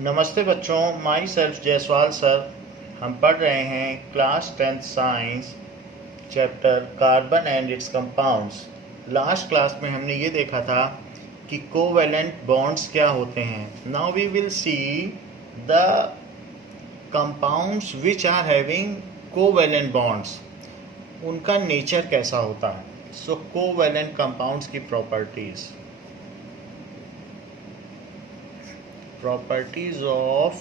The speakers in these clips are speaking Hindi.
नमस्ते बच्चों, माई सेल्फ जयसवाल सर। हम पढ़ रहे हैं class 10th science chapter carbon and it's compounds. Last class में हमने ये देखा था कि कोवेलेंट बॉन्ड्स क्या होते हैं। Now we will see the compounds which are having covalent bonds, उनका नेचर कैसा होता है। सो कोवेलेंट कंपाउंड्स की properties of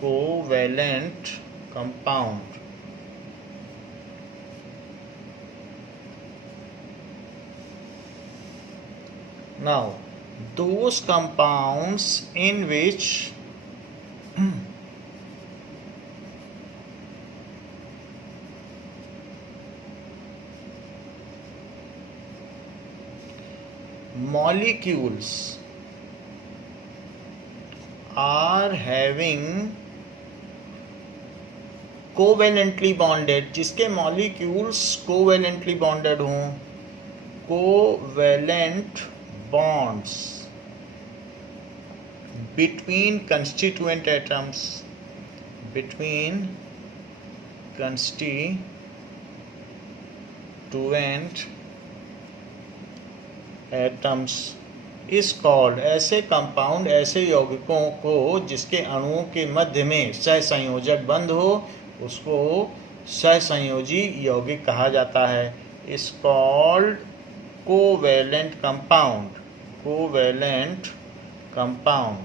covalent compound. Now, those compounds in which molecules are having covalently bonded, जिसके molecules covalently bonded हों, covalent bonds between constituent atoms, between constituent atoms is called. ऐसे कंपाउंड, ऐसे यौगिकों को जिसके अणुओं के मध्य में सहसंयोजक बंध हो, उसको सहसंयोजी यौगिक कहा जाता है। Is called covalent compound. Covalent compound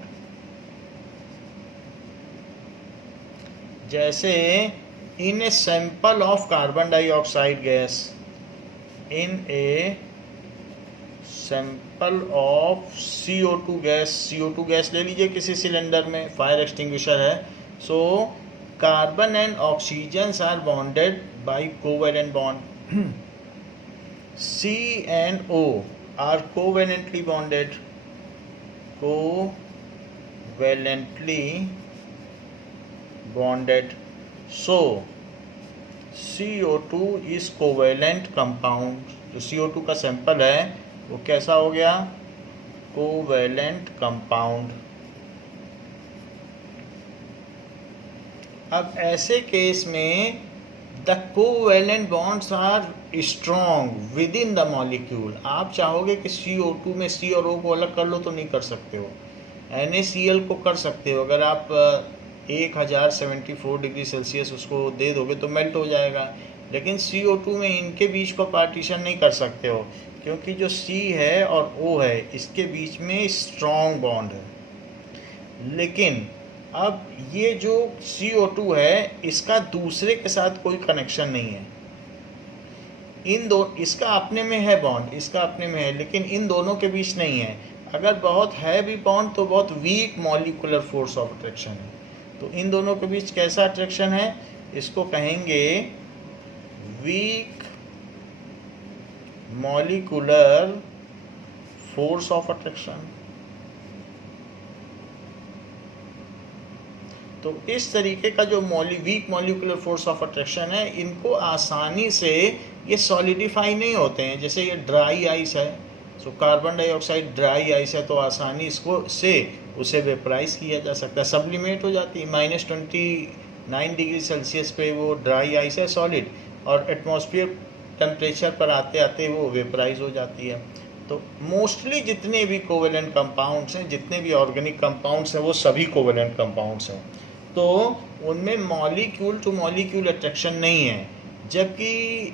जैसे in a sample of carbon dioxide gas, in a sample of CO2 gas, CO2 gas ले लीजिए किसी सिलेंडर में, फायर एक्सटिंग्विशर है। So carbon and oxygen are bonded by covalent bond. C and O are covalently bonded, covalently bonded. So CO2 is covalent compound। जो CO2 का सैंपल है वो कैसा हो गया? Covalent compound. अब ऐसे केस में the covalent bonds are strong within the molecule. आप चाहोगे कि CO2 में C और O को अलग कर लो तो नहीं कर सकते हो। NaCl को कर सकते हो, अगर आप 1074 डिग्री सेल्सियस उसको दे दोगे तो मेल्ट हो जाएगा, लेकिन CO2 में इनके बीच को पार्टीशन नहीं कर सकते हो, क्योंकि जो C है और O है इसके बीच में स्ट्रॉन्ग बॉन्ड है। लेकिन अब ये जो CO2 है इसका दूसरे के साथ कोई कनेक्शन नहीं है। इन दो, इसका अपने में है बॉन्ड, इसका अपने में है, लेकिन इन दोनों के बीच नहीं है। अगर बहुत है भी बॉन्ड तो बहुत weak molecular force of attraction है। तो इन दोनों के बीच कैसा अट्रैक्शन है? इसको कहेंगे weak molecular force of attraction. तो इस तरीके का जो weak molecular force of attraction है, इनको आसानी से ये सॉलिडिफाई नहीं होते हैं। जैसे ये ड्राई आइस है, so carbon dioxide dry ice है, तो आसानी इसको से उसे वेपराइज किया जा सकता है, सब्लिमेट हो जाती है। -29 डिग्री सेल्सियस पे वो ड्राई आइस है सॉलिड, और एटमॉस्फेयर टेम्परेचर पर आते आते वो वेपराइज हो जाती है। तो मोस्टली जितने भी कोवेलेंट कंपाउंड्स हैं, जितने भी ऑर्गेनिक कंपाउंड्स हैं, वो सभी कोवेलेंट कंपाउंड्स हैं। तो उनमें मॉलिक्यूल टू मॉलिक्यूल अट्रैक्शन नहीं है, जबकि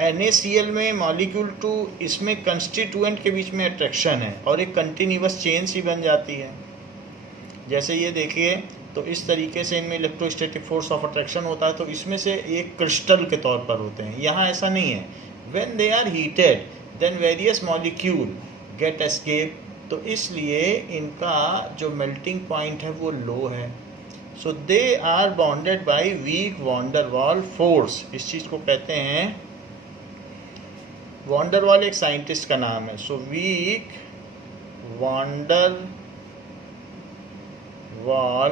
NaCl में मॉलिक्यूल टू, इसमें कंस्टिट्यूएंट के बीच में अट्रैक्शन है और एक कंटिन्यूअस चेन सी बन जाती है। जैसे ये देखिए, तो इस तरीके से इनमें इलेक्ट्रोस्टैटिक फोर्स ऑफ अट्रैक्शन होता है, तो इसमें से एक क्रिस्टल के तौर पर होते हैं। यहाँ ऐसा नहीं है। When they are heated then various molecule get escape, तो इसलिए इनका जो मेल्टिंग पॉइंट है वो लो है। So they are bonded by weak van der Waals force. इस चीज़ को कहते हैं, वॉन डेर वाल एक साइंटिस्ट का नाम है। So weak van der Waals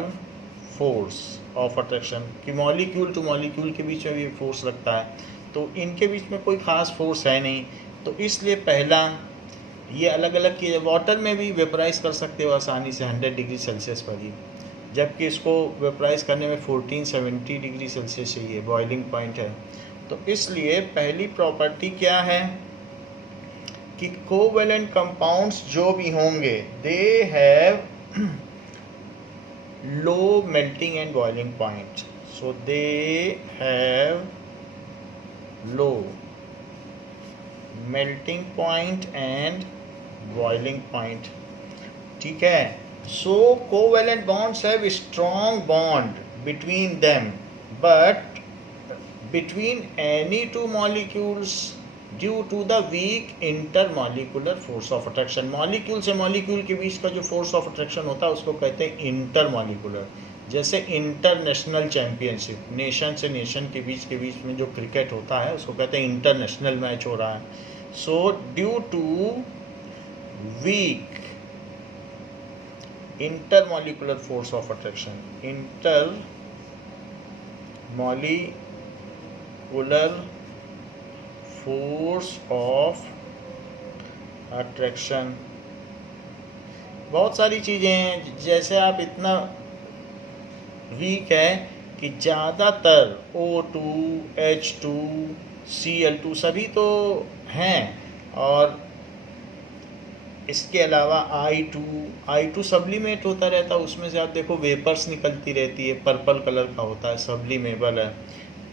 force of attraction, कि मॉलिक्यूल टू मॉलिक्यूल के बीच में भी फोर्स लगता है, तो इनके बीच में कोई ख़ास फोर्स है नहीं। तो इसलिए पहला ये अलग अलग की वाटर में भी वेपराइज कर सकते हो आसानी से 100 डिग्री सेल्सियस पर ही, जबकि इसको वेपराइज करने में 1470 डिग्री सेल्सियस चाहिए, बॉइलिंग पॉइंट है। तो इसलिए पहली प्रॉपर्टी क्या है कि कोवेलेंट कंपाउंड्स जो भी होंगे they have low melting and boiling point, so they have low melting point and boiling point, ठीक है। So covalent bonds have strong bond between them, but between any two molecules due to the weak intermolecular force of attraction. Molecule से मॉलिक्यूल के बीच का जो फोर्स ऑफ अट्रैक्शन होता है उसको कहते हैं इंटरमॉलिक्यूलर। जैसे इंटरनेशनल चैंपियनशिप, नेशन से नेशन के बीच में जो क्रिकेट होता है उसको कहते हैं इंटरनेशनल मैच हो रहा है। So due to weak intermolecular force of attraction, intermolecular force of attraction, बहुत सारी चीज़ें हैं। जैसे आप इतना वीक है कि ज़्यादातर O2, H2, Cl2 सभी तो हैं, और इसके अलावा I2 सब्लिमेट होता रहता है, उसमें से आप देखो वेपर्स निकलती रहती है, पर्पल कलर का होता है, सब्लिमेबल है।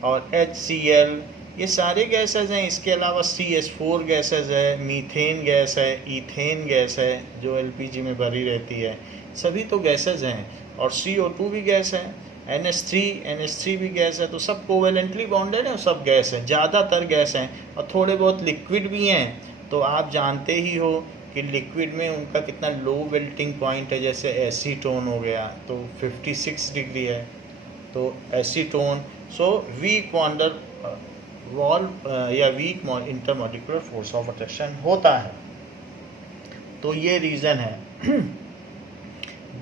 और HCl, ये सारे गैसेज हैं। इसके अलावा CH4 गैसेज है, मीथेन गैस है, ईथेन गैस है जो LPG में भरी रहती है, सभी तो गैसेज हैं। और CO2 भी गैस है, NH3 भी गैस है। तो सब कोवेलेंटली बॉन्डेड है, सब गैस है, ज़्यादातर गैस हैं, और थोड़े बहुत लिक्विड भी हैं। तो आप जानते ही हो कि लिक्विड में उनका कितना लो मेल्टिंग पॉइंट है। जैसे एसीटोन हो गया तो 56 डिग्री है, तो एसीटोन। सो वीक बॉन्डर या weak intermolecular force of attraction होता है। तो ये रीज़न है।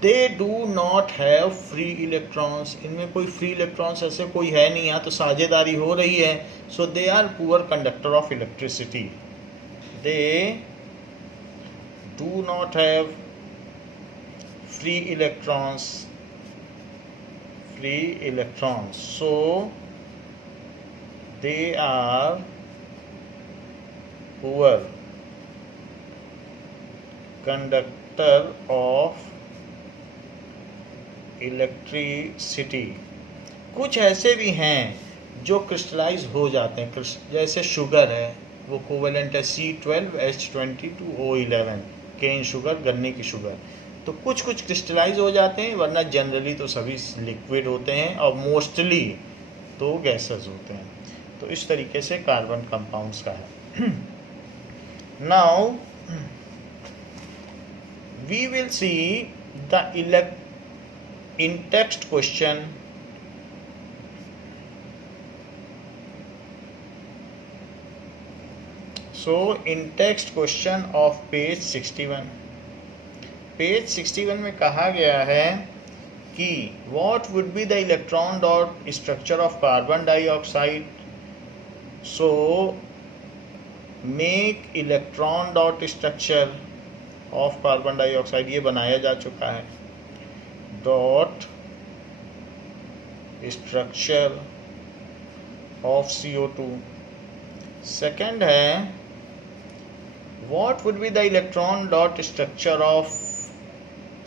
They do not have free electrons, इनमें कोई फ्री इलेक्ट्रॉन्स ऐसे कोई है नहीं, यहाँ तो साझेदारी हो रही है। So they are poor conductor of electricity, they do not have free electrons, so they are poor conductor of electricity। कुछ ऐसे भी हैं जो क्रिस्टलाइज हो जाते हैं, जैसे शुगर है, वो कोवेलेंट है C12H22O11, केन शुगर, गन्ने की शुगर। तो कुछ क्रिस्टलाइज हो जाते हैं, वरना जनरली तो सभी लिक्विड होते हैं, और मोस्टली तो गैसेस होते हैं। तो इस तरीके से कार्बन कंपाउंड्स का है। Now we will see the in text question so in text question of page 61, page 61 में कहा गया है कि what would be the electron dot structure of carbon dioxide. So make electron dot structure of carbon dioxide, ये बनाया जा चुका है। Dot structure of CO2। Second है what would be the electron dot structure of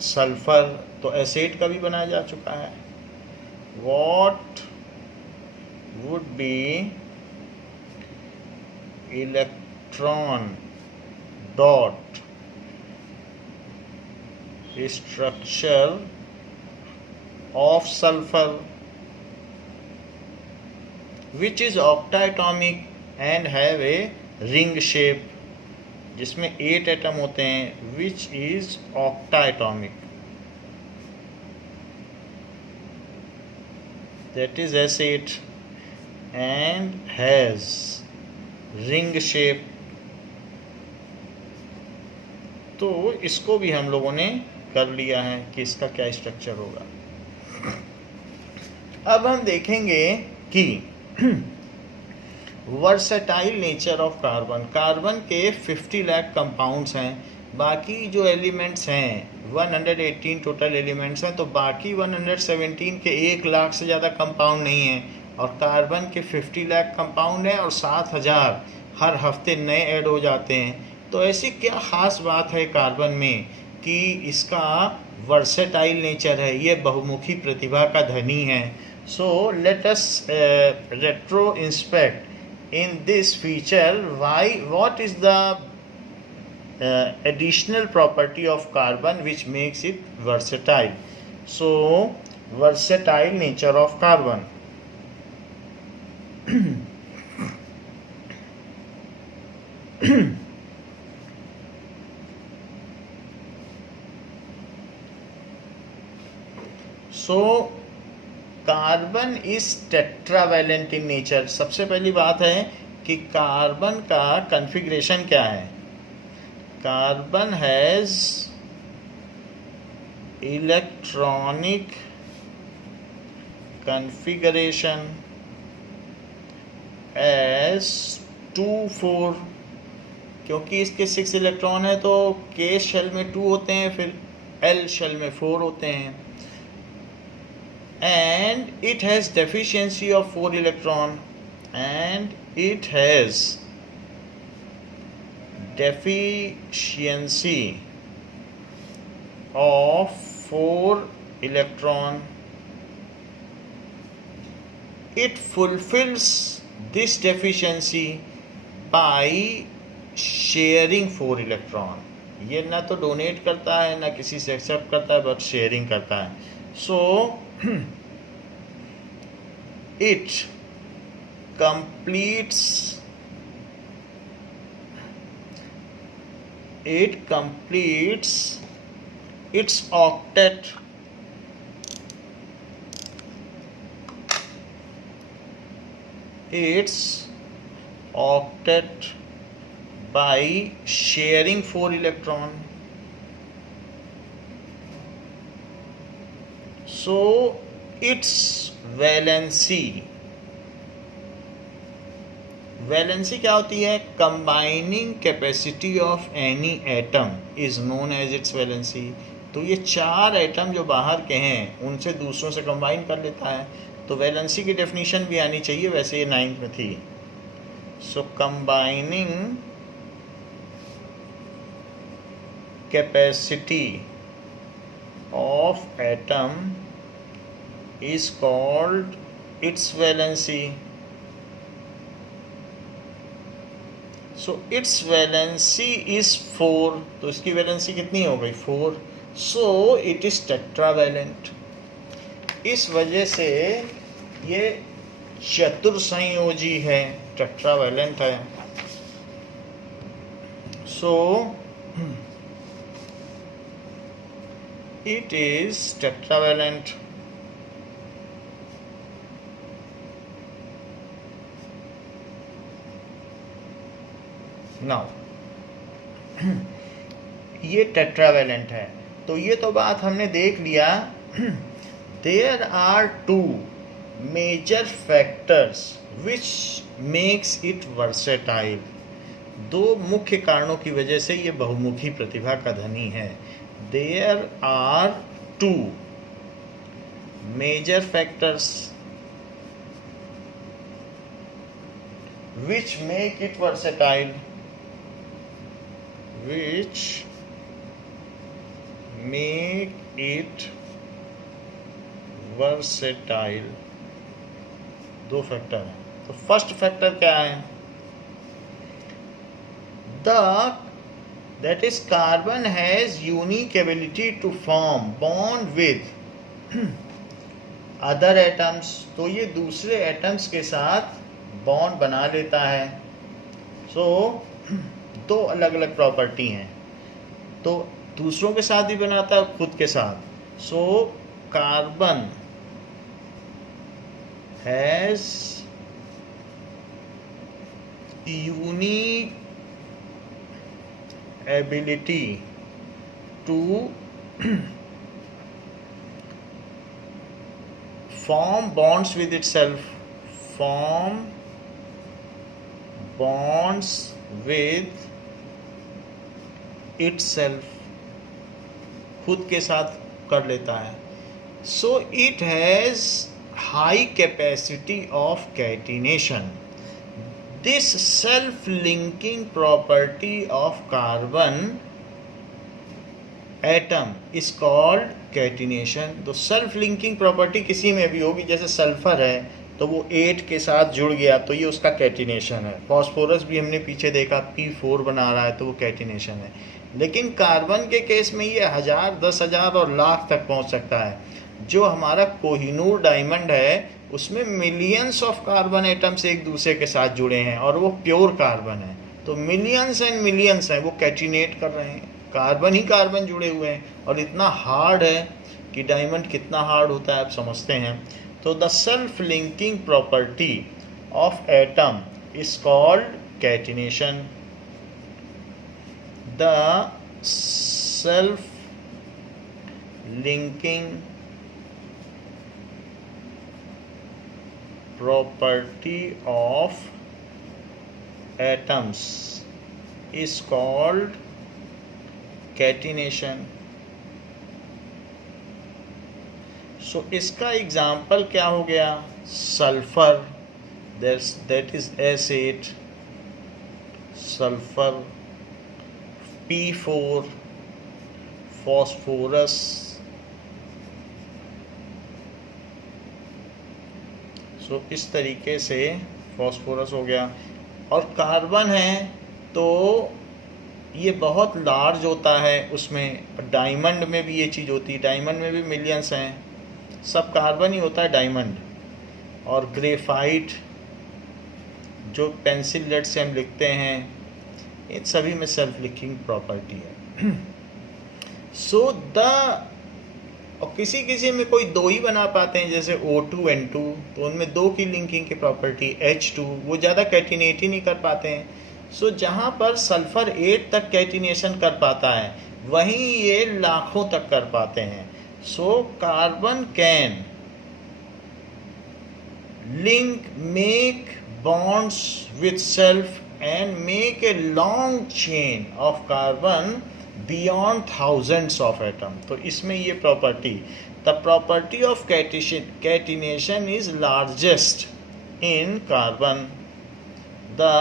sulphur, तो एसिड का भी बनाया जा चुका है। What would be electron dot structure of sulphur which is octaatomic and have a ring shape, जिसमें 8 एटम होते हैं, which is octaatomic, that is S8 and has ring shape। तो इसको भी हम लोगों ने कर लिया है कि इसका क्या स्ट्रक्चर होगा। अब हम देखेंगे कि versatile nature of carbon, carbon के 50 लाख कंपाउंड्स हैं, बाकी जो एलिमेंट्स हैं 118 टोटल एलिमेंट्स हैं, तो बाकी 117 के 1 लाख से ज़्यादा कंपाउंड नहीं हैं, और कार्बन के 50 लाख कंपाउंड हैं और 7,000 हर हफ्ते नए ऐड हो जाते हैं। तो ऐसी क्या ख़ास बात है कार्बन में कि इसका वर्सेटाइल नेचर है, ये बहुमुखी प्रतिभा का धनी है। So let us retro inspect in this feature what is the additional property of carbon which makes it versatile. So versatile nature of carbon. So carbon is tetravalent in nature. सबसे पहली बात है कि कार्बन का कन्फिग्रेशन क्या है। Carbon has electronic configuration as 2,4, क्योंकि इसके 6 इलेक्ट्रॉन है तो के शेल में 2 होते हैं, फिर एल शेल में 4 होते हैं, and it has deficiency of 4 electron, and it has deficiency of 4 electron. It fulfills this deficiency by sharing 4 electron. ये ना तो डोनेट करता है ना किसी से एक्सेप्ट करता है, बट शेयरिंग करता है। सो it completes its octet by sharing 4 electron. So its valency क्या होती है? Combining capacity of any atom is known as its valency. तो ये 4 एटम जो बाहर के हैं उनसे दूसरों से कंबाइन कर लेता है, तो वैलेंसी की डेफिनेशन भी आनी चाहिए, वैसे ये 9th में थी। So combining capacity of atom is called its valency. So its valency is 4, तो इसकी वैलेंसी कितनी हो गई? 4. So it is tetravalent. इस वजह से ये चतुर्संयोजी है, टेट्रावैलेंट है। So it is tetravalent. Now ये टेट्रावैलेंट है, तो ये तो बात हमने देख लिया। There are 2 major factors which makes it versatile. 2 मुख्य कारणों की वजह से ये बहुमुखी प्रतिभा का धनी है। There are 2 major factors which make it versatile, which make it versatile। 2 factor हैं। तो फर्स्ट फैक्टर क्या है? that is carbon has unique ability to form bond with other atoms। तो ये दूसरे एटम्स के साथ बॉन्ड बना लेता है। सो 2 अलग अलग प्रॉपर्टी हैं, तो दूसरों के साथ भी बनाता है, खुद के साथ। So carbon has unique ability to form bonds with itself, form bonds with itself, खुद के साथ कर लेता है. So it has high capacity of catenation. This self-linking property of carbon atom is called catenation. तो सेल्फ लिंकिंग प्रॉपर्टी किसी में भी होगी, जैसे सल्फर है तो वो 8 के साथ जुड़ गया तो ये उसका कैटिनेशन है. फॉस्फोरस भी हमने पीछे देखा P4 बना रहा है तो वो कैटिनेशन है. लेकिन कार्बन के केस में ये 1000, 10,000 और लाख तक पहुंच सकता है. जो हमारा कोहिनूर डायमंड है उसमें मिलियंस ऑफ कार्बन एटम्स एक दूसरे के साथ जुड़े हैं और वो प्योर कार्बन है. तो मिलियंस एंड मिलियंस हैं, वो कैटिनेट कर रहे हैं, कार्बन ही कार्बन जुड़े हुए हैं. और इतना हार्ड है कि डायमंड कितना हार्ड होता है आप समझते हैं. तो the self linking property of atom is called catenation. The self linking property of atoms is called catenation. So इसका एग्जाम्पल क्या हो गया? Sulphur, that is S8, sulphur, P4, phosphorus. तो इस तरीके से फॉस्फोरस हो गया. और कार्बन है तो ये बहुत लार्ज होता है, उसमें डायमंड में भी ये चीज़ होती है. डायमंड में भी मिलियंस हैं, सब कार्बन ही होता है डायमंड. और ग्रेफाइट जो पेंसिल लेड से हम लिखते हैं, इन सभी में सेल्फ लिंकिंग प्रॉपर्टी है. सो और किसी किसी में कोई दो ही बना पाते हैं, जैसे O2N2, तो उनमें दो की लिंकिंग की प्रॉपर्टी. H2 वो ज़्यादा कैटिनेट ही नहीं कर पाते हैं. सो जहाँ पर सल्फर 8 तक कैटिनेशन कर पाता है वहीं ये लाखों तक कर पाते हैं. So carbon can link, make bonds with self and make a long chain of carbon beyond thousands of atom. तो इसमें ये property, the property of catenation is largest in carbon. The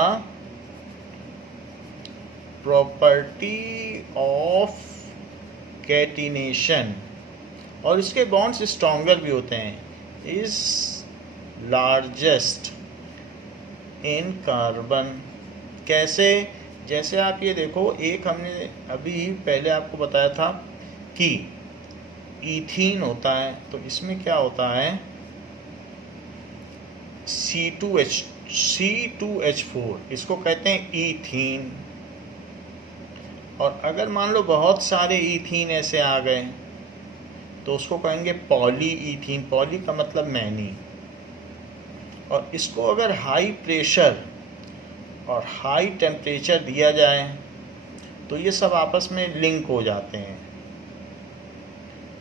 property of catenation, और इसके bonds stronger भी होते हैं, is largest in carbon. कैसे? जैसे आप ये देखो, एक हमने अभी पहले आपको बताया था कि ईथीन होता है, तो इसमें क्या होता है C2H4, इसको कहते हैं ईथीन. और अगर मान लो बहुत सारे ईथीन ऐसे आ गए तो उसको कहेंगे पॉली ईथीन. पॉली का मतलब मैनी. और इसको अगर हाई प्रेशर और हाई टेम्परेचर दिया जाए तो ये सब आपस में लिंक हो जाते हैं.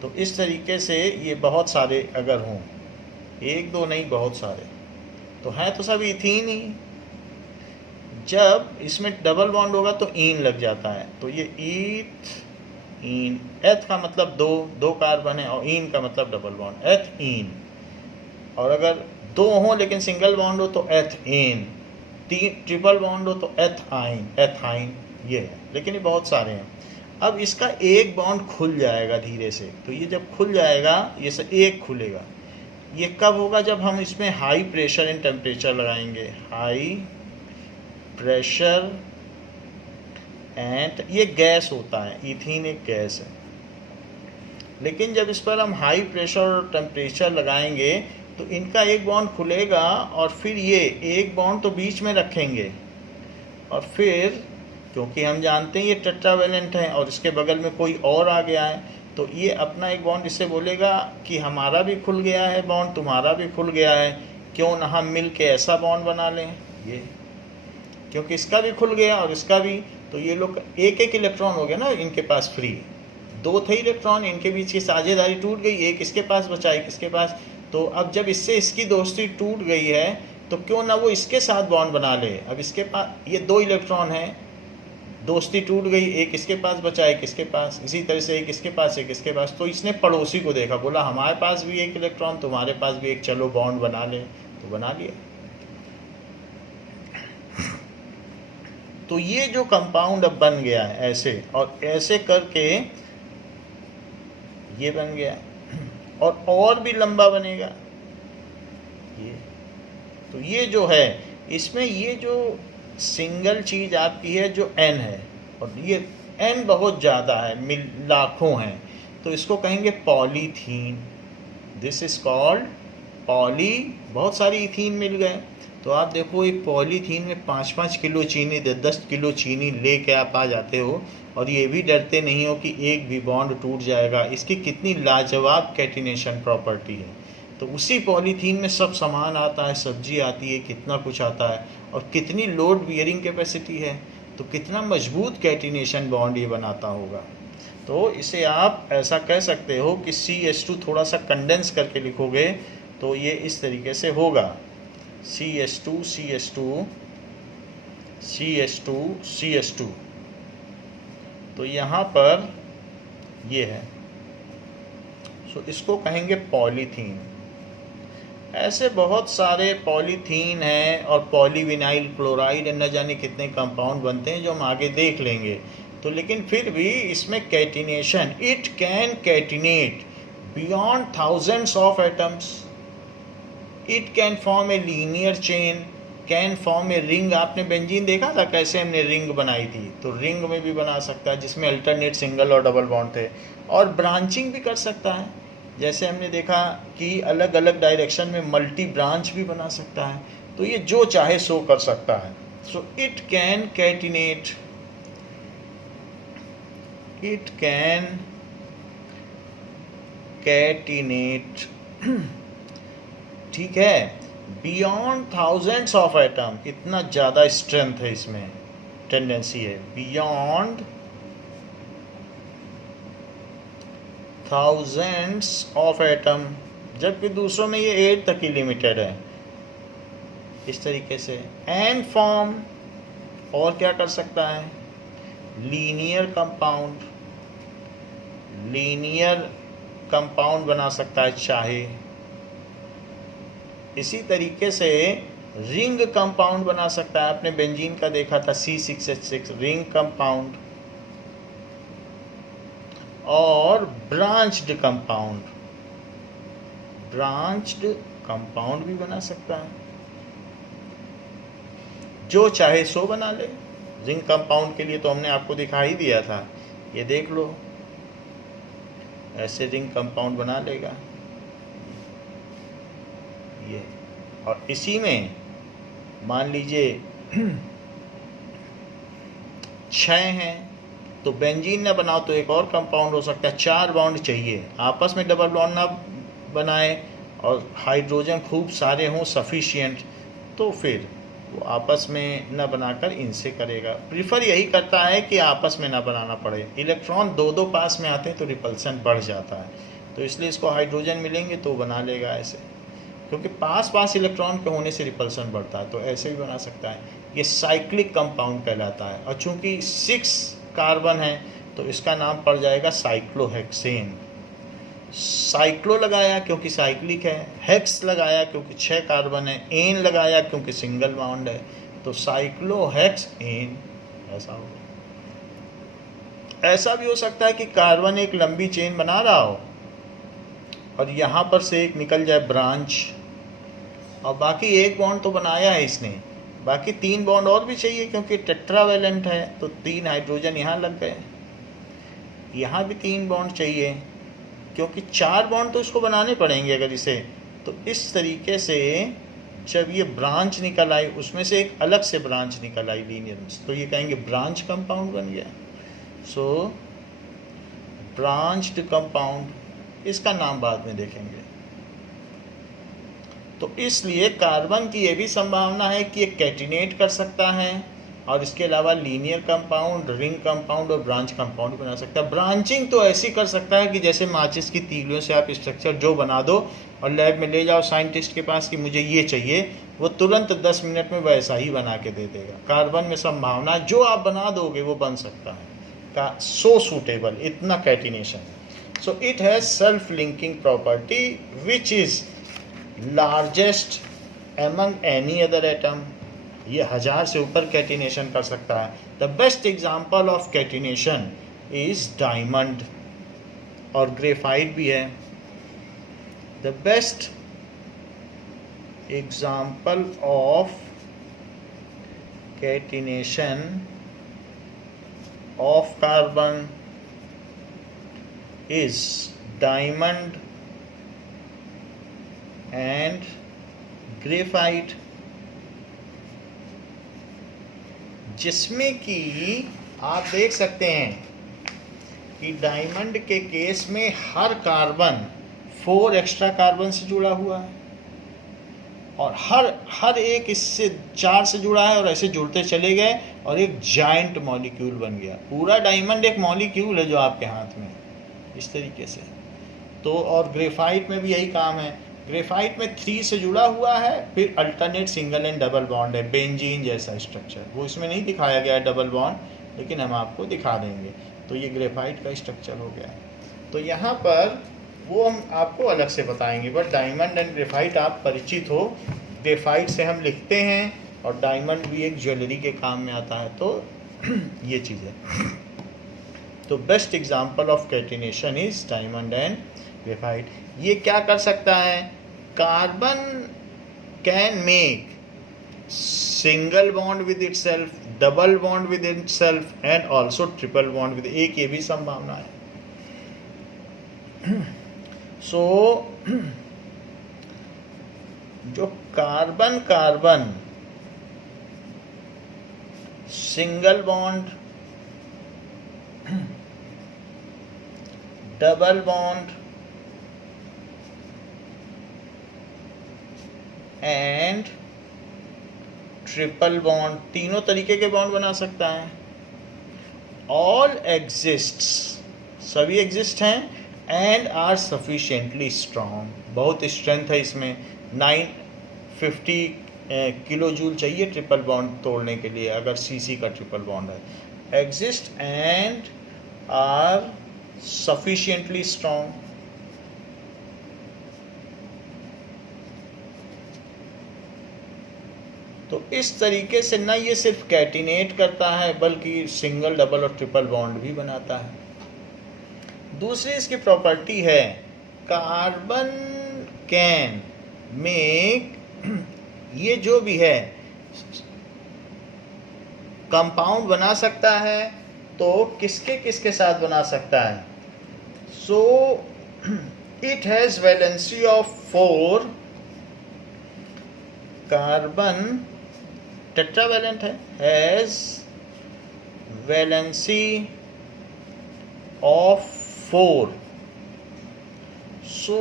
तो इस तरीके से ये बहुत सारे अगर हों, एक दो नहीं बहुत सारे, तो हैं तो सब इथीन ही. जब इसमें डबल बॉन्ड होगा तो ईन लग जाता है, तो ये ईन. एथ का मतलब दो कार्बन है और ईन का मतलब डबल बॉन्ड, एथ ईन. और अगर दो हों लेकिन सिंगल बॉन्ड हो तो एथ ईन. ट्रिपल बॉन्ड हो तो एथाइन ये है. लेकिन ये बहुत सारे हैं. अब इसका एक बॉन्ड खुल जाएगा धीरे से, तो ये जब खुल जाएगा ये से एक खुलेगा. ये कब होगा? जब हम इसमें हाई प्रेशर एंड टेम्परेचर लगाएंगे. हाई प्रेशर एंड, ये गैस होता है, इथीन एक गैस है. लेकिन जब इस पर हम हाई प्रेशर और टेम्परेचर लगाएंगे तो इनका एक बॉन्ड खुलेगा और फिर ये एक बॉन्ड तो बीच में रखेंगे. और फिर क्योंकि हम जानते हैं ये टेट्रावेलेंट है और इसके बगल में कोई और आ गया है, तो ये अपना एक बॉन्ड इससे बोलेगा कि हमारा भी खुल गया है बॉन्ड, तुम्हारा भी खुल गया है, क्यों ना हम मिल के ऐसा बॉन्ड बना लें. ये क्योंकि इसका भी खुल गया और इसका भी, तो ये लोग एक एक इलेक्ट्रॉन हो गया ना इनके पास फ्री. दो थे इलेक्ट्रॉन, इनके बीच की साझेदारी टूट गई, एक इसके पास बचा एक इसके पास. तो अब जब इससे इसकी दोस्ती टूट गई है तो क्यों ना वो इसके साथ बॉन्ड बना ले। अब इसके पास ये 2 इलेक्ट्रॉन हैं, दोस्ती टूट गई, एक इसके पास बचा, एक इसके पास, इसी तरह से एक इसके पास, एक इसके पास। तो इसने पड़ोसी को देखा, बोला हमारे पास भी एक इलेक्ट्रॉन, तुम्हारे पास भी एक, चलो बॉन्ड बना ले, तो बना लिया। तो ये जो कंपाउंड अब बन गया है ऐसे, और ऐसे करके ये बन गया, और भी लंबा बनेगा ये। तो ये जो है इसमें ये जो सिंगल चीज आपकी है जो n है, और ये n बहुत ज़्यादा है, लाखों हैं, तो इसको कहेंगे polythene. This is called poly. बहुत सारी इथीन मिल गए, तो आप देखो एक पॉलीथीन में 5-5 किलो चीनी, 10-10 किलो चीनी लेके आप आ जाते हो, और ये भी डरते नहीं हो कि एक भी बॉन्ड टूट जाएगा। इसकी कितनी लाजवाब कैटिनेशन प्रॉपर्टी है। तो उसी पॉलीथीन में सब सामान आता है, सब्जी आती है, कितना कुछ आता है, और कितनी लोड बियरिंग कैपेसिटी है, तो कितना मजबूत कैटिनेशन बॉन्ड ये बनाता होगा। तो इसे आप ऐसा कह सकते हो कि CH2 थोड़ा सा कंडेंस करके लिखोगे तो ये इस तरीके से होगा, CH2 CH2 CH2 CH2। तो यहाँ पर ये है, सो इसको कहेंगे पॉलीथीन। ऐसे बहुत सारे पॉलीथीन हैं, और पॉलीविनाइल क्लोराइड, न जाने कितने कंपाउंड बनते हैं जो हम आगे देख लेंगे। तो लेकिन फिर भी इसमें catenation, it can catenate beyond thousands of atoms, it can form a linear chain, can form a ring. आपने बेंजीन देखा था कैसे हमने रिंग बनाई थी, तो रिंग में भी बना सकता है जिसमें अल्टरनेट सिंगल और डबल बॉन्ड थे, और ब्रांचिंग भी कर सकता है, जैसे हमने देखा कि अलग अलग डायरेक्शन में मल्टी ब्रांच भी बना सकता है। तो ये जो चाहे सो कर सकता है। So it can catenate, it can catenate, ठीक है, बियॉन्ड थाउजेंड्स ऑफ एटम। इतना ज़्यादा स्ट्रेंथ है इसमें, टेंडेंसी है, बियॉन्ड थाउजेंड्स ऑफ एटम, जबकि दूसरों में ये 8 तक ही लिमिटेड है। इस तरीके से एंड फॉर्म, और क्या कर सकता है, लीनियर कंपाउंड, लीनियर कंपाउंड बना सकता है चाहे। इसी तरीके से रिंग कंपाउंड बना सकता है। आपने बेंजीन का देखा था C6H6 रिंग कंपाउंड, और ब्रांच्ड कंपाउंड, ब्रांच्ड कंपाउंड भी बना सकता है, जो चाहे सो बना ले। रिंग कंपाउंड के लिए तो हमने आपको दिखा ही दिया था, ये देख लो, ऐसे रिंग कंपाउंड बना लेगा ये। और इसी में मान लीजिए 6 हैं, तो बेंजीन ना बनाओ तो एक और कंपाउंड हो सकता है। 4 बॉन्ड चाहिए, आपस में डबल बॉन्ड ना बनाए, और हाइड्रोजन खूब सारे हों सफिशिएंट, तो फिर वो आपस में न बनाकर इनसे करेगा। प्रीफर यही करता है कि आपस में ना बनाना पड़े। इलेक्ट्रॉन 2-2 पास में आते हैं तो रिपल्सन बढ़ जाता है, तो इसलिए इसको हाइड्रोजन मिलेंगे तो बना लेगा ऐसे, क्योंकि पास पास इलेक्ट्रॉन के होने से रिपल्सन बढ़ता है, तो ऐसे भी बना सकता है। ये साइक्लिक कंपाउंड कहलाता है, और चूंकि 6 कार्बन है तो इसका नाम पड़ जाएगा साइक्लोहेक्सेन। साइक्लो लगाया क्योंकि साइक्लिक है, हेक्स लगाया क्योंकि 6 कार्बन है, एन लगाया क्योंकि सिंगल बॉन्ड है, तो साइक्लोहेक्स एन ऐसा हो। ऐसा भी हो सकता है कि कार्बन एक लंबी चेन बना रहा हो और यहाँ पर से एक निकल जाए ब्रांच, और बाकी एक बॉन्ड तो बनाया है इसने, बाकी 3 बॉन्ड और भी चाहिए क्योंकि टेट्रावेलेंट है, तो 3 हाइड्रोजन यहाँ लग गए, यहाँ भी 3 बॉन्ड चाहिए क्योंकि 4 बॉन्ड तो इसको बनाने पड़ेंगे अगर इसे। तो इस तरीके से जब ये ब्रांच निकल आई, उसमें से एक अलग से ब्रांच निकल आई लीनियर, तो ये कहेंगे ब्रांच कंपाउंड बन गया। सो ब्रांच्ड कंपाउंड, इसका नाम बाद में देखेंगे। तो इसलिए कार्बन की ये भी संभावना है कि ये कैटिनेट कर सकता है, और इसके अलावा लीनियर कंपाउंड, रिंग कंपाउंड और ब्रांच कंपाउंड बना सकता है। ब्रांचिंग तो ऐसी कर सकता है कि जैसे माचिस की तीलियों से आप स्ट्रक्चर जो बना दो और लैब में ले जाओ साइंटिस्ट के पास कि मुझे ये चाहिए, वो तुरंत 10 मिनट में वैसा ही बना के दे देगा। कार्बन में संभावना जो आप बना दोगे वो बन सकता है का सो सूटेबल, इतना catenation. So it has self linking property which is largest among any other atom. ये 1000 से ऊपर कैटिनेशन कर सकता है। The best example of catenation is diamond, और ग्रेफाइट भी है। The best example of catenation of carbon is diamond and graphite, जिसमें कि आप देख सकते हैं कि डायमंड के केस में हर कार्बन 4 एक्स्ट्रा कार्बन से जुड़ा हुआ है, और हर एक इससे 4 से जुड़ा है, और ऐसे जुड़ते चले गए और एक जाइंट मॉलिक्यूल बन गया। पूरा डायमंड एक मॉलिक्यूल है जो आपके हाथ में, इस तरीके से। तो और ग्रेफाइट में भी यही काम है। ग्रेफाइट में 3 से जुड़ा हुआ है, फिर alternate single and double bond है, बेंजीन जैसा स्ट्रक्चर। वो इसमें नहीं दिखाया गया है डबल बॉन्ड, लेकिन हम आपको दिखा देंगे। तो ये ग्रेफाइट का स्ट्रक्चर हो गया है। तो यहाँ पर वो हम आपको अलग से बताएंगे, बट डायमंड एंड ग्रेफाइट आप परिचित हो। ग्रेफाइट से हम लिखते हैं, और डायमंड भी एक ज्वेलरी के काम में आता है। तो ये चीज़ है। तो best example of catenation is diamond and graphite. ये क्या कर सकता है? Carbon can make single bond with itself, double bond with itself and also triple bond with, एक ये भी संभावना है। सो जो carbon carbon single bond, double bond and triple bond, तीनों तरीके के बॉन्ड बना सकता है। ऑल एग्जिस्ट्स, सभी एग्जिस्ट हैं, एंड आर सफिशिएंटली स्ट्रॉन्ग, बहुत स्ट्रेंथ है इसमें। 950 किलो जूल चाहिए ट्रिपल बॉन्ड तोड़ने के लिए, अगर सीसी का ट्रिपल बॉन्ड है। Exist and are sufficiently strong. तो इस तरीके से न ये सिर्फ कैटिनेट करता है, बल्कि सिंगल, डबल और ट्रिपल बॉन्ड भी बनाता है। दूसरी इसकी प्रॉपर्टी है, कार्बन कैन मेक, ये जो भी है कंपाउंड बना सकता है, तो किसके किसके साथ बना सकता है? So it has valency of 4, carbon tetravalent है, has valency of 4. So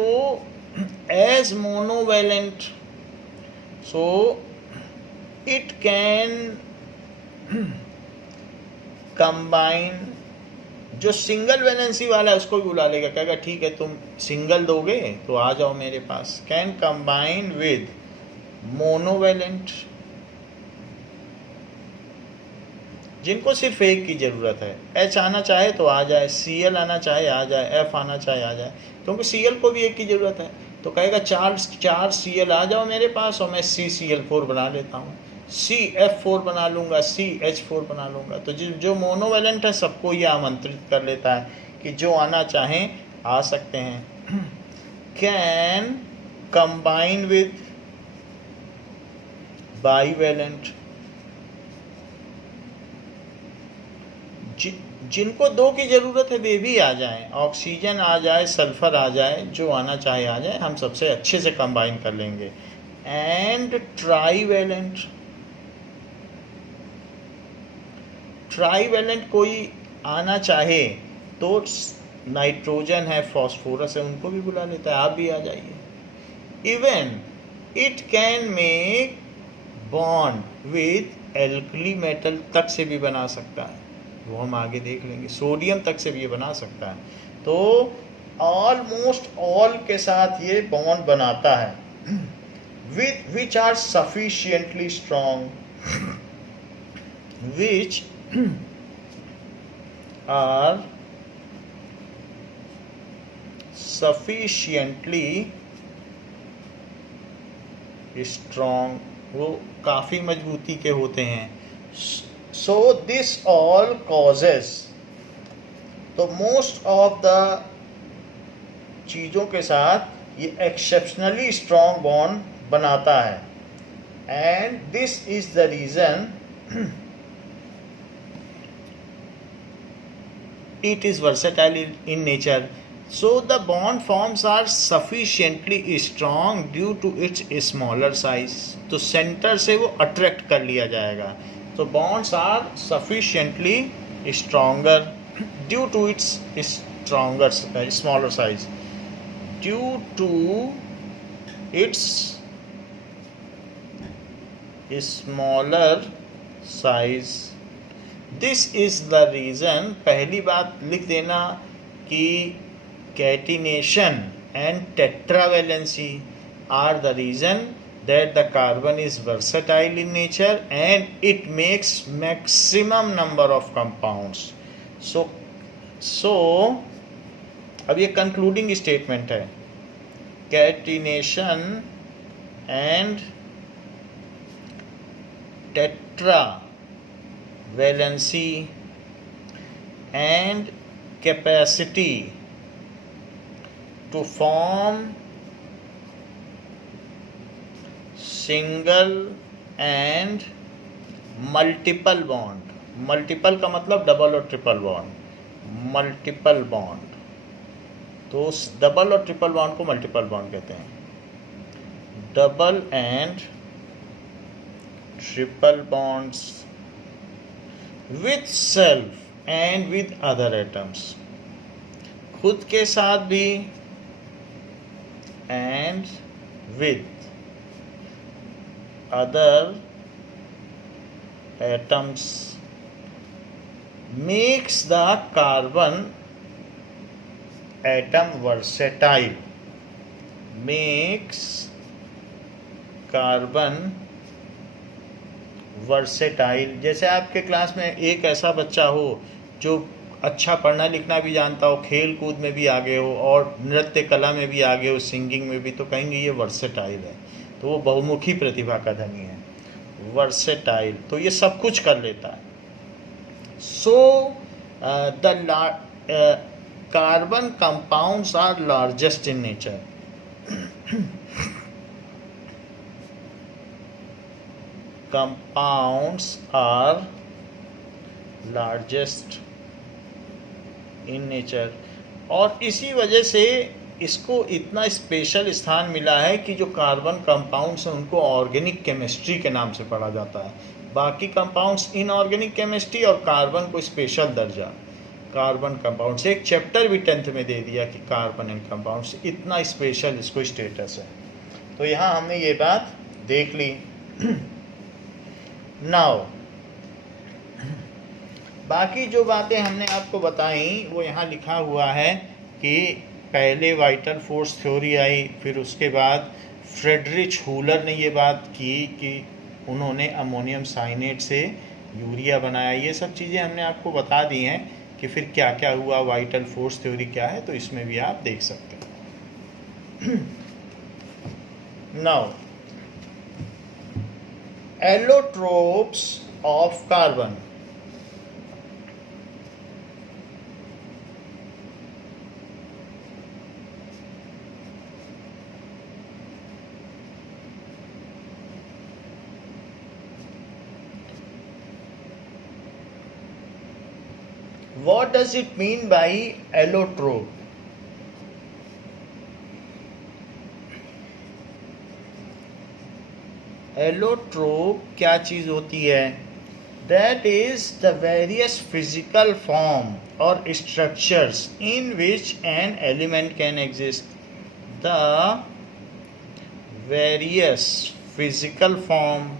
as monovalent, so it can combine, जो सिंगल वैलेंसी वाला है उसको भी बुला लेगा, कहेगा ठीक है तुम सिंगल दोगे तो आ जाओ मेरे पास। कैन कंबाइन विद मोनोवैलेंट, जिनको सिर्फ एक की ज़रूरत है। H आना चाहे तो आ जाए, Cl आना चाहे आ जाए, F आना चाहे आ जाए, क्योंकि Cl को भी एक की ज़रूरत है। तो कहेगा 4 Cl आ जाओ मेरे पास, और मैं CCl4 बना लेता हूँ, CF4 बना लूँगा, CH4 बना लूँगा। तो जो मोनोवैलेंट है सबको ये आमंत्रित कर लेता है कि जो आना चाहें आ सकते हैं। कैन कंबाइन विद बाईवैलेंट, जिनको 2 की ज़रूरत है वे भी आ जाएं, ऑक्सीजन आ जाए, सल्फर आ जाए, जो आना चाहे आ जाए, हम सबसे अच्छे से कंबाइन कर लेंगे। एंड ट्राईवैलेंट, ट्राईवैलेंट कोई आना चाहे तो नाइट्रोजन है, फॉस्फोरस है, उनको भी बुला लेता है, आप भी आ जाइए। Even it can make bond with alkali metal तक से भी बना सकता है, वो हम आगे देख लेंगे। सोडियम तक से भी ये बना सकता है। तो ऑलमोस्ट ऑल के साथ ये बॉन्ड बनाता है। which are sufficiently strong, which are sufficiently strong, वो काफ़ी मजबूती के होते हैं. So this all causes, तो मोस्ट ऑफ द चीज़ों के साथ ये एक्सेप्शनली स्ट्रॉन्ग बॉन्ड बनाता है. And this is the reason it is versatile in nature. So the bond forms are sufficiently strong due to its smaller size. तो सेंटर से वो अट्रैक्ट कर लिया जाएगा. तो bonds are sufficiently stronger due to its stronger smaller size. Due to its smaller size. This is the reason, पहली बात लिख देना कि catenation and tetravalency are the reason that the carbon is versatile in nature and it makes maximum number of compounds. So अब ये कंक्लूडिंग स्टेटमेंट है. Catenation and tetra valency and capacity to form single and multiple bond. Multiple का मतलब डबल और ट्रिपल बॉन्ड. मल्टीपल बॉन्ड, तो डबल और ट्रिपल बॉन्ड को मल्टीपल बॉन्ड कहते हैं. Double and triple bonds with self and with other atoms, खुद के साथ भी and with other atoms makes the carbon atom versatile. Makes carbon versatile. जैसे आपके क्लास में एक ऐसा बच्चा हो जो अच्छा पढ़ना लिखना भी जानता हो, खेल कूद में भी आगे हो और नृत्य कला में भी आगे हो, सिंगिंग में भी, तो कहेंगे ये वर्सेटाइल है. तो वो बहुमुखी प्रतिभा का धनी है. वर्सेटाइल, तो ये सब कुछ कर लेता है. So the carbon compounds are largest in nature. compounds are largest in nature. और इसी वजह से इसको इतना स्पेशल स्थान मिला है कि जो कार्बन कंपाउंड्स हैं उनको ऑर्गेनिक केमिस्ट्री के नाम से पढ़ा जाता है. बाकी कंपाउंड्स इनऑर्गेनिक केमिस्ट्री और कार्बन को स्पेशल दर्जा कार्बन कंपाउंड्स. एक चैप्टर भी 10th में दे दिया कि कार्बन एंड कंपाउंड्स, इतना स्पेशल इसको स्टेटस है. तो यहाँ हमने ये बात देख ली. नाउ बाकी जो बातें हमने आपको बताई वो यहाँ लिखा हुआ है कि पहले वाइटल फोर्स थ्योरी आई, फिर उसके बाद फ्रेडरिच हूलर ने ये बात की कि उन्होंने अमोनियम साइनेट से यूरिया बनाया. ये सब चीज़ें हमने आपको बता दी हैं कि फिर क्या क्या हुआ, वाइटल फोर्स थ्योरी क्या है, तो इसमें भी आप देख सकते हैं. Now allotropes of carbon. What does it mean by allotrope? Allotrope क्या चीज़ होती है? That is the various physical form और structures in which an element can exist. The various physical form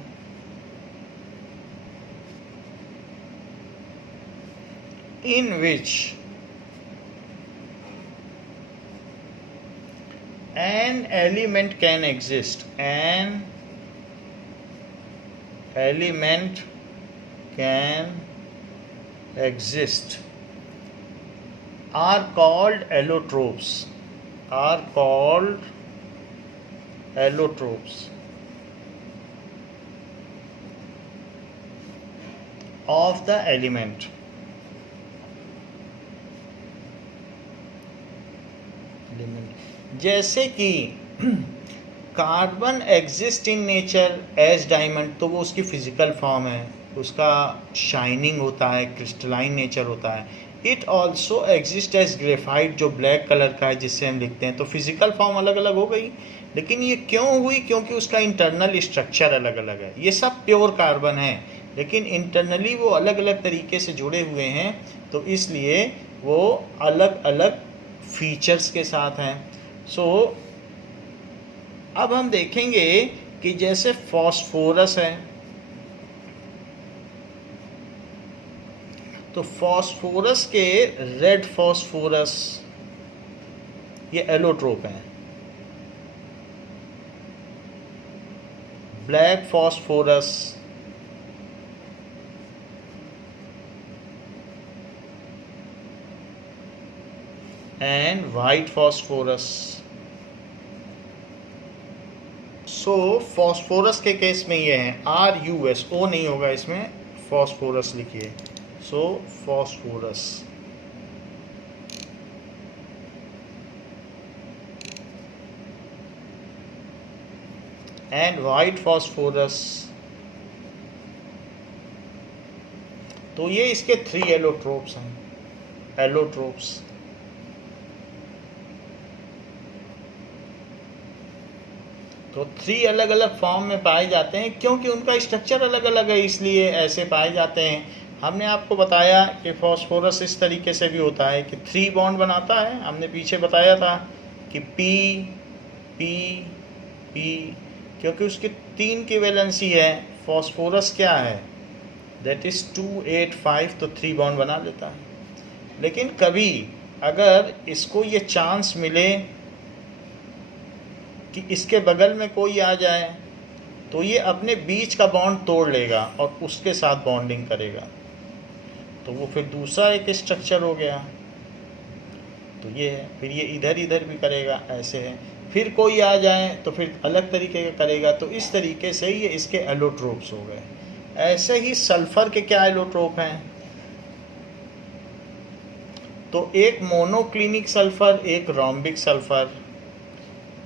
in which an element can exist, an element can exist, are called allotropes, are called allotropes of the element. जैसे कि carbon exist in nature as diamond, तो वो उसकी फिजिकल फॉर्म है, उसका शाइनिंग होता है, क्रिस्टलाइन नेचर होता है. It also exist as graphite, जो ब्लैक कलर का है जिससे हम लिखते हैं. तो फिजिकल फॉर्म अलग अलग हो गई, लेकिन ये क्यों हुई? क्योंकि उसका इंटरनल स्ट्रक्चर अलग अलग है. ये सब प्योर कार्बन है, लेकिन इंटरनली वो अलग अलग तरीके से जुड़े हुए हैं, तो इसलिए वो अलग अलग फीचर्स के साथ हैं. सो अब हम देखेंगे कि जैसे फॉस्फोरस है, तो फॉस्फोरस के रेड फॉस्फोरस ये एलोट्रोप हैं. Black phosphorus and white phosphorus. So phosphorus के केस में ये है RUS, O नहीं होगा इसमें, फॉस्फोरस लिखिए. सो फॉस्फोरस एंड वाइट फॉस्फोरस. तो ये इसके 3 एलोट्रोप्स हैं, एलोट्रोप्स. तो 3 अलग अलग फॉर्म में पाए जाते हैं, क्योंकि उनका स्ट्रक्चर अलग अलग है, इसलिए ऐसे पाए जाते हैं. हमने आपको बताया कि फॉस्फोरस इस तरीके से भी होता है कि 3 बॉन्ड बनाता है. हमने पीछे बताया था कि P P P, क्योंकि उसकी 3 की वैलेंसी है. फॉस्फोरस क्या है? दैट इज़ 2 8 5, तो 3 बॉन्ड बना लेता है. लेकिन कभी अगर इसको ये चांस मिले कि इसके बगल में कोई आ जाए, तो ये अपने बीच का बॉन्ड तोड़ लेगा और उसके साथ बॉन्डिंग करेगा, तो वो फिर दूसरा एक स्ट्रक्चर हो गया. तो ये है. फिर ये इधर इधर भी करेगा, ऐसे है. फिर कोई आ जाए तो फिर अलग तरीके का करेगा. तो इस तरीके से ये इसके एलोट्रोप्स हो गए. ऐसे ही सल्फर के क्या एलोट्रोप हैं? तो एक मोनोक्लिनिक सल्फर, एक रोम्बिक सल्फर.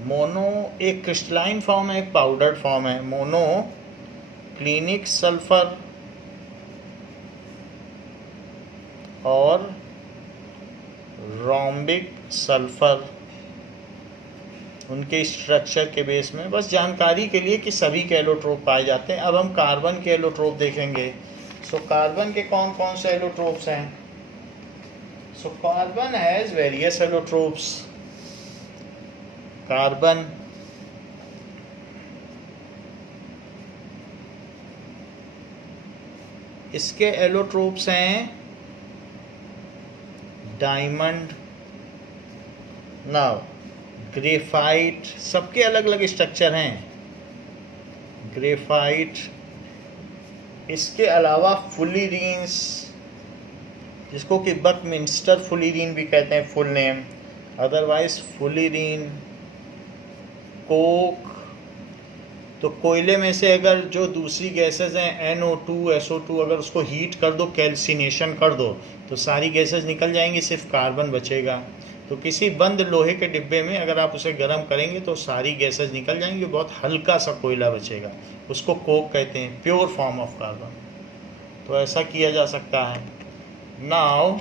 मोनो एक क्रिस्टलाइन फॉर्म है, एक पाउडर्ड फॉर्म है. मोनो क्लिनिक सल्फर और रोम्बिक सल्फर, उनके स्ट्रक्चर के बेस में, बस जानकारी के लिए कि सभी के एलोट्रोप पाए जाते हैं. अब हम कार्बन के एलोट्रोप देखेंगे. सो कार्बन के कौन कौन से एलोट्रोप्स हैं? So carbon has various allotropes. Carbon इसके एलोट्रोप्स हैं डायमंड, नाउ ग्रेफाइट, सबके अलग अलग स्ट्रक्चर हैं. ग्रेफाइट, इसके अलावा फुलिरीन्स, जिसको कि बकमिंस्टर फुलिरीन भी कहते हैं फुल नेम, अदरवाइज फुलिरीन. कोक, तो कोयले में से अगर जो दूसरी गैसेस हैं NO2 SO2, अगर उसको हीट कर दो, कैल्सिनेशन कर दो, तो सारी गैसेस निकल जाएंगी, सिर्फ कार्बन बचेगा. तो किसी बंद लोहे के डिब्बे में अगर आप उसे गर्म करेंगे तो सारी गैसेस निकल जाएंगी, बहुत हल्का सा कोयला बचेगा. उसको कोक कहते हैं, प्योर फॉर्म ऑफ कार्बन. तो ऐसा किया जा सकता है. नाउ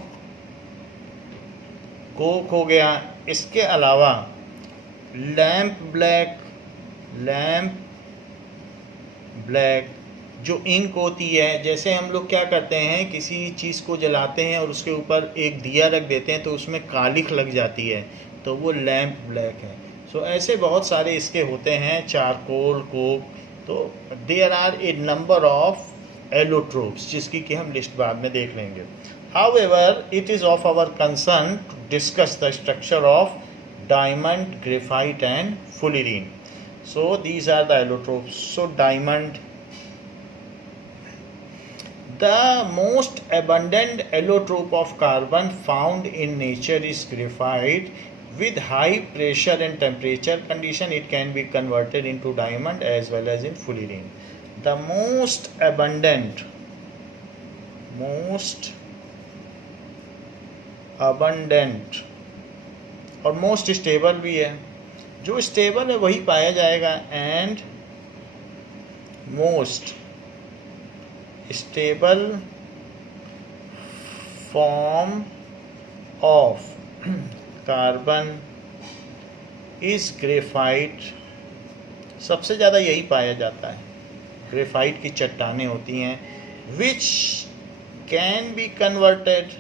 कोक हो गया. इसके अलावा लैम्प ब्लैक, लैम्प ब्लैक जो इंक होती है, जैसे हम लोग क्या करते हैं, किसी चीज़ को जलाते हैं और उसके ऊपर एक दिया रख देते हैं तो उसमें कालिख लग जाती है, तो वो लैम्प ब्लैक है. सो ऐसे बहुत सारे इसके होते हैं, चारकोल, कोक. तो there are a number of allotropes, जिसकी कि हम लिस्ट बाद में देख लेंगे. However it is of our concern to discuss the structure of diamond, graphite and fullerene. So these are the allotropes. So diamond, the most abundant allotrope of carbon found in nature is graphite. With high pressure and temperature condition, it can be converted into diamond as well as in fullerene. The most abundant और मोस्ट स्टेबल भी है, जो स्टेबल है वही पाया जाएगा, and most stable form of carbon is graphite. सबसे ज़्यादा यही पाया जाता है, ग्रेफाइट की चट्टानें होती हैं, which can be converted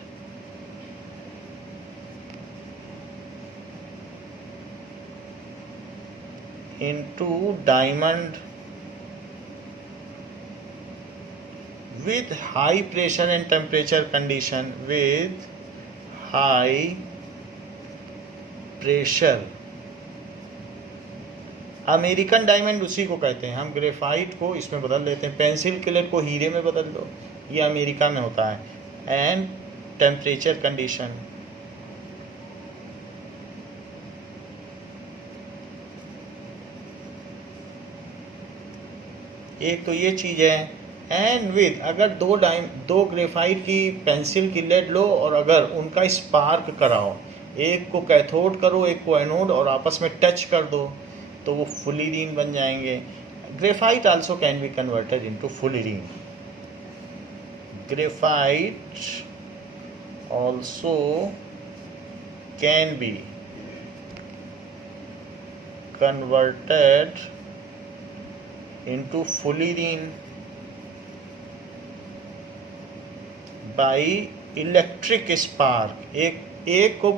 into diamond with high pressure and temperature condition. With high pressure, American diamond उसी को कहते हैं. हम ग्रेफाइट को इसमें बदल देते हैं, पेंसिल किलर को हीरे में बदल दो, ये अमेरिका में होता है. एंड टेम्परेचर कंडीशन, एक तो ये चीज़ है. एंड विद, अगर दो ग्रेफाइट की पेंसिल की लेड लो और अगर उनका स्पार्क कराओ, एक को कैथोड करो एक को एनोड, और आपस में टच कर दो, तो वो फुलिरीन बन जाएंगे. Graphite also can be converted into fullerene. Graphite also can be converted into fullerene by electric spark. एक को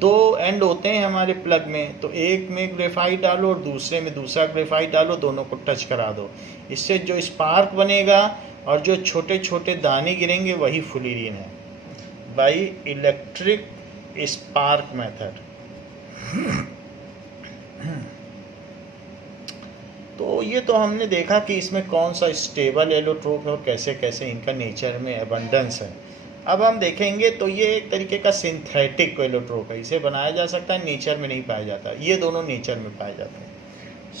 दो एंड होते हैं हमारे प्लग में, तो एक में ग्रेफाइट डालो और दूसरे में दूसरा ग्रेफाइट डालो, दोनों को टच करा दो. इससे जो स्पार्क बनेगा और जो छोटे छोटे दाने गिरेंगे वही फुलिरीन है, बाई इलेक्ट्रिक स्पार्क मेथड. तो ये तो हमने देखा कि इसमें कौन सा स्टेबल एलोट्रोप है और कैसे कैसे इनका नेचर में एबंडेंस है. अब हम देखेंगे तो ये एक तरीके का सिंथेटिक एलोट्रोप है, इसे बनाया जा सकता है, नेचर में नहीं पाया जाता. ये दोनों नेचर में पाए जाते हैं.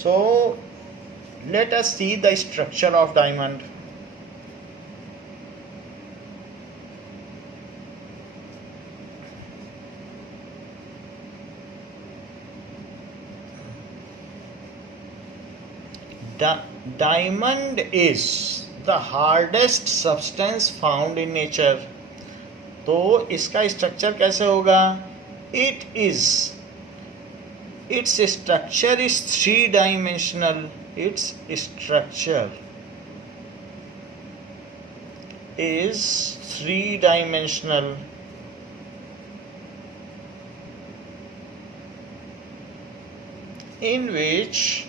So let us see the structure of diamond. Diamond is the hardest substance found in nature. तो इसका स्ट्रक्चर कैसे होगा? its structure is three dimensional. Its structure is three dimensional. In which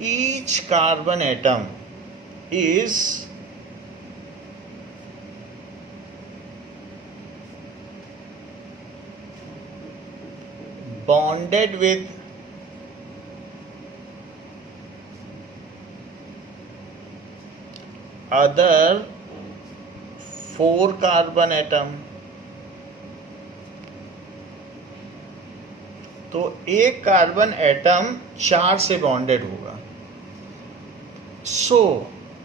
each carbon atom is bonded with other 4 carbon atom. तो एक कार्बन एटम 4 से बॉन्डेड होगा. So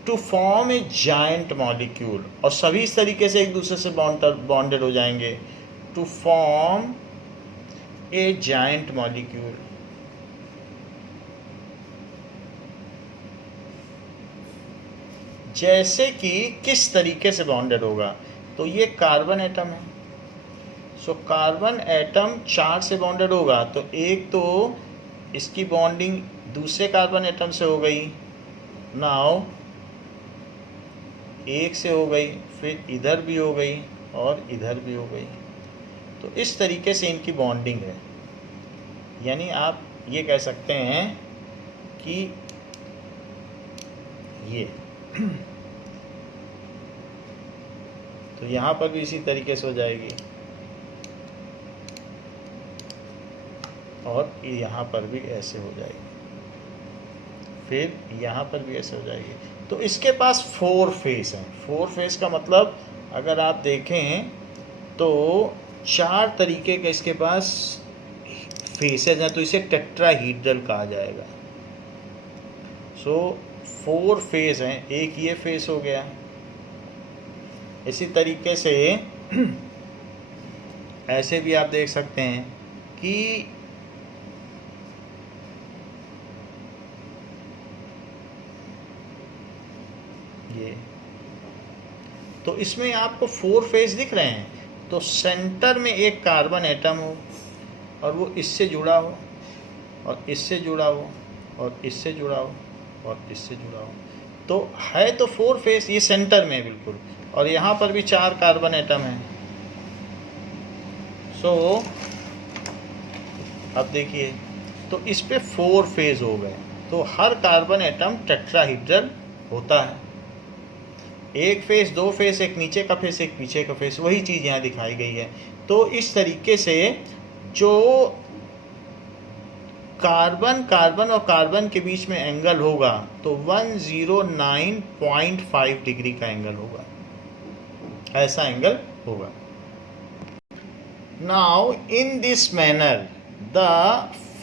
to form a giant molecule, और सभी इस तरीके से एक दूसरे से बॉन्डेड हो जाएंगे. To form a giant molecule, जैसे कि किस तरीके से बॉन्डेड होगा? तो ये कार्बन एटम है. सो कार्बन एटम 4 से बॉन्डेड होगा, तो एक तो इसकी बॉन्डिंग दूसरे कार्बन एटम से हो गई, नाउ एक से हो गई, फिर इधर भी हो गई और इधर भी हो गई. तो इस तरीके से इनकी बॉन्डिंग है. यानी आप ये कह सकते हैं कि ये तो यहाँ पर भी इसी तरीके से हो जाएगी. और यहाँ पर भी ऐसे हो जाएगी, फिर यहाँ पर भी ऐसे हो जाएगी। तो इसके पास 4 फेस हैं। 4 फेस का मतलब अगर आप देखें तो 4 तरीके के इसके पास फेसेज हैं, तो इसे टेट्राहीड्रल कहा जाएगा। सो 4 फेस हैं, एक ये फेस हो गया। इसी तरीके से ऐसे भी आप देख सकते हैं कि ये, तो इसमें आपको 4 फेस दिख रहे हैं। तो सेंटर में एक कार्बन एटम हो और वो इससे जुड़ा हो और इससे जुड़ा हो और इससे जुड़ा हो और इससे जुड़ा हो, तो है तो 4 फेस, ये सेंटर में बिल्कुल, और यहाँ पर भी 4 कार्बन एटम हैं। सो अब देखिए, तो इस पे 4 फेज हो गए, तो हर कार्बन एटम टेट्राहीड्रल होता है। एक फेस, 2 फेस, एक नीचे का फेस, एक पीछे का फेस, वही चीज़ यहाँ दिखाई गई है। तो इस तरीके से जो कार्बन और कार्बन के बीच में एंगल होगा तो 109.5 डिग्री का एंगल होगा, ऐसा एंगल होगा। Now in this manner the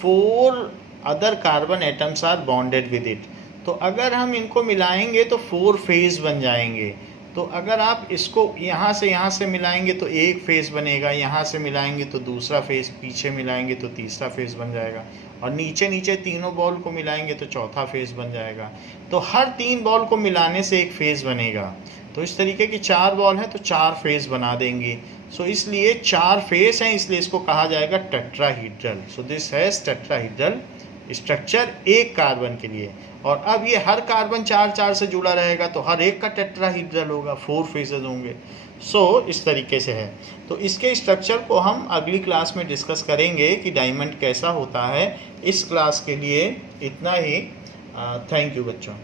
4 other carbon atoms are bonded with it. तो अगर हम इनको मिलाएंगे तो 4 फेज बन जाएंगे। तो अगर आप इसको यहाँ से मिलाएंगे तो एक फेज बनेगा, यहाँ से मिलाएंगे तो दूसरा फेज, पीछे मिलाएंगे तो तीसरा फेज बन जाएगा, और नीचे तीनों बॉल को मिलाएंगे तो चौथा फेज बन जाएगा। तो हर 3 बॉल को मिलाने से एक फेज बनेगा। तो इस तरीके की 4 बॉल हैं तो 4 फेज बना देंगे। सो इसलिए 4 फेस हैं, इसलिए इसको कहा जाएगा tetrahedral. So this has tetrahedral structure एक कार्बन के लिए। और अब ये हर कार्बन 4 से जुड़ा रहेगा तो हर एक का टेट्राहीड्रल होगा, 4 फेसेस होंगे। सो इस तरीके से है। तो इसके स्ट्रक्चर को हम अगली क्लास में डिस्कस करेंगे कि डायमंड कैसा होता है। इस क्लास के लिए इतना ही। थैंक यू बच्चों।